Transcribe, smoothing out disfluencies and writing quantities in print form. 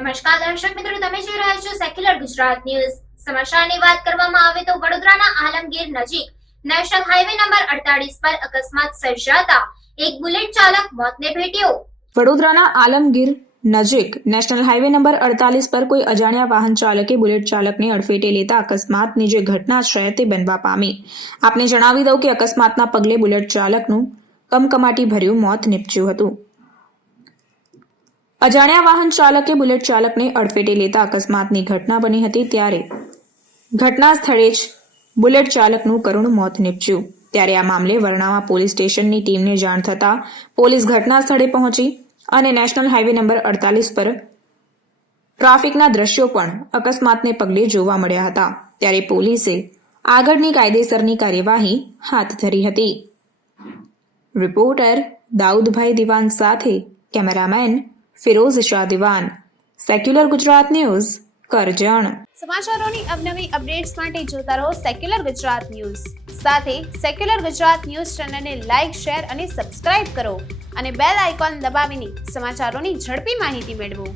નમસ્કાર દર્શક મિત્રો, તમે જોઈ રહ્યા છો સેક્યુલર ગુજરાત ન્યૂઝ। સમાચારની વાત કરવામાં આવે તો વડોદરાના આલમગીર નજીક નેશનલ હાઈવે નંબર 48 પર અકસ્માત સર્જાતા એક બુલેટ ચાલક મોતને ભેટ્યો। વડોદરાના આલમગીર નજીક નેશનલ હાઈવે નંબર 48 પર કોઈ અજાણ્યા વાહન ચાલકે બુલેટ ચાલકને અડફેટે લેતા અકસ્માતની જે ઘટના છે તે બનવા પામી। આપને જણાવી દઉં કે અકસ્માતના પગલે બુલેટ ચાલકનું કમકમાટી ભર્યું મોત નીપજ્યું હતું। અજાણ્યા વાહન ચાલકે બુલેટ ચાલકને અડફેટે લેતા અકસ્માતની ઘટના બની હતી, ત્યારે ઘટના સ્થળે જ બુલેટ ચાલકનું કરુણ મોત નીપજ્યું। ત્યારે આ મામલે વરણાવા પોલીસ સ્ટેશનની ટીમને જાણ થતાં પોલીસ ઘટના સ્થળે પહોંચી અને નેશનલ હાઈવે નંબર 48 પર ટ્રાફિકના દ્રશ્યો પણ અકસ્માતને પગલે જોવા મળ્યા હતા। ત્યારે પોલીસે આગળની કાયદેસરની કાર્યવાહી હાથ ધરી હતી। રિપોર્ટર દાઉદભાઈ દિવાન સાથે cameraman Firoz Shah Diwan, secular Gujarat news, Karjan. સમાચારોની અવનવી અપડેટ્સ માટે જોતા રહો સેક્યુલર ગુજરાત ન્યૂઝ। સાથે સેક્યુલર ગુજરાત ન્યૂઝ ચેનલને લાઇક, શેર અને સબસ્ક્રાઇબ કરો અને બેલ આઇકોન દબાવીને સમાચારોની ઝડપી માહિતી મેળવો।